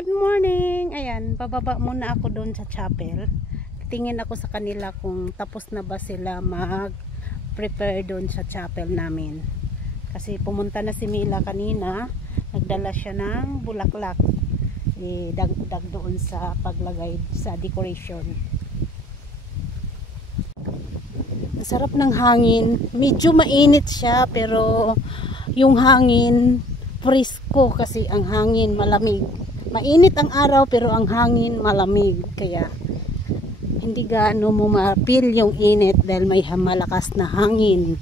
Good morning! Ayan, bababa muna ako doon sa chapel. Tingin ako sa kanila kung tapos na ba sila mag-prepare doon sa chapel namin. Kasi pumunta na si Mila kanina, nagdala siya ng bulaklak. Idagdag doon sa paglagay sa decoration. Ang sarap ng hangin. Medyo mainit siya pero yung hangin presko kasi ang hangin malamig. Mainit ang araw pero ang hangin malamig, kaya hindi gaano mo ma-feel yung init dahil may malakas na hangin.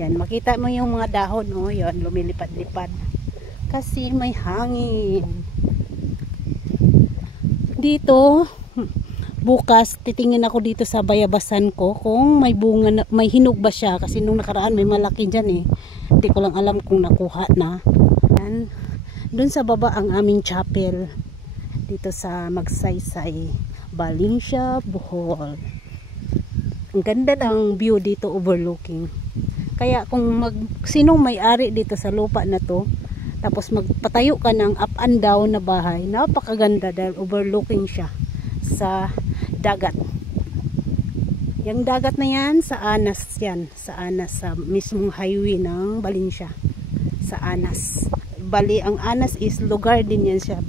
Yan, makita mo yung mga dahon, oh, yan, lumilipad-lipad kasi may hangin. Dito bukas titingin ako dito sa bayabasan ko kung may bunga, may hinog ba siya, kasi nung nakaraan may malaki dyan eh. Hindi ko lang alam kung nakuha na. Yan. Doon sa baba ang aming chapel dito sa Magsaysay, Valencia, Bohol. Ang ganda ng view dito, overlooking. Kaya kung sinong may-ari dito sa lupa na to, tapos magpatayo ka ng up and down na bahay, napakaganda dahil overlooking siya sa dagat. Yung dagat na yan, sa Anas yan. Sa Anas, sa mismong highway ng Valencia. Sa Anas. Bali, ang Anas is lugar din yan siya.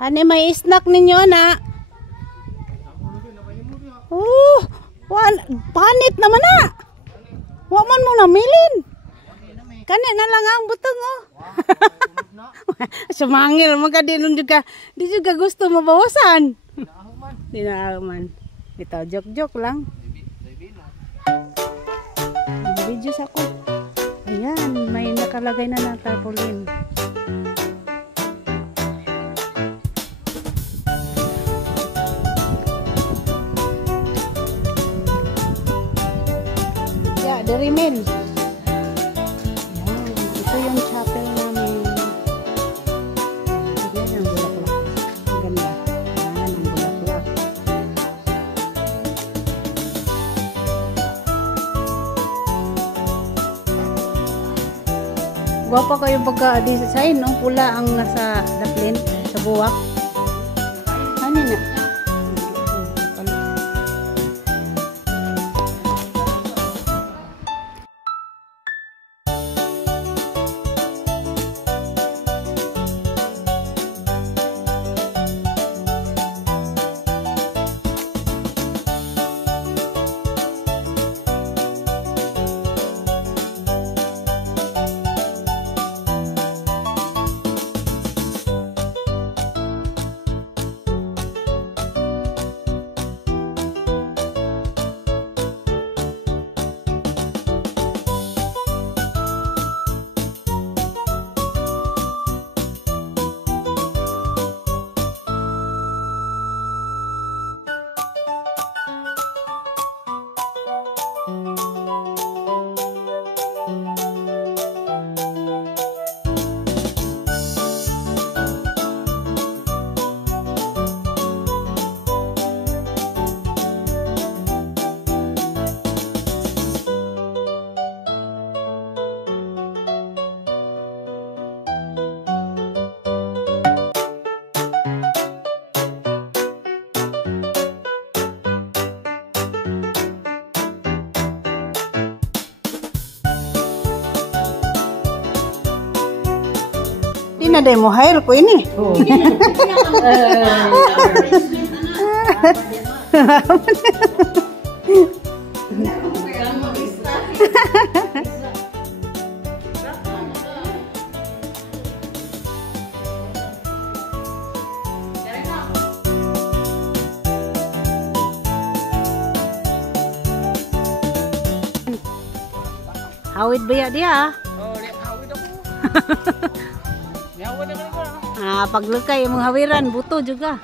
Hani, may snack ninyo na. Oh, panit naman na. Waman mo na milin. Kani na lang ang butong, oh. Sumangil, magkadinon juga. Di juga gusto mabawasan. Di na man. Ito, joke-joke lang. Videos ako. Ayan, may nakalagay na ng tarpaulin. Yeah, the remain. Ayan, ito yung chapel namin. Ayan ang bulaklak. Ang ganda. Ayan ang bulaklak. Guwapa kayo pagka-design, no? Pula ang nasa daplin, sa buwak. Ano na? Hindi na dahil mo hire ko ini. Oh. Hawid ba ya dia? Oh, hawid ako. Paglukay mong hawiran, buto juga.